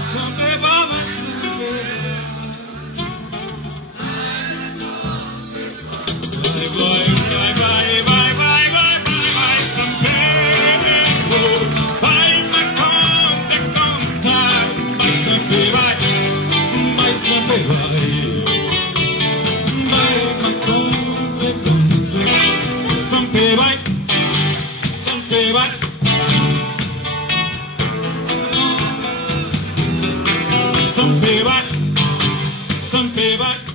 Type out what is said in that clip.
sempre vai, sempre vai, vai, vai, vai, vai, vai, vai, sempre vai na conta, vai sempre vai, vai sempre vai, vai na conta, sempre vai, sempre vai. Sempre vai, sempre vai.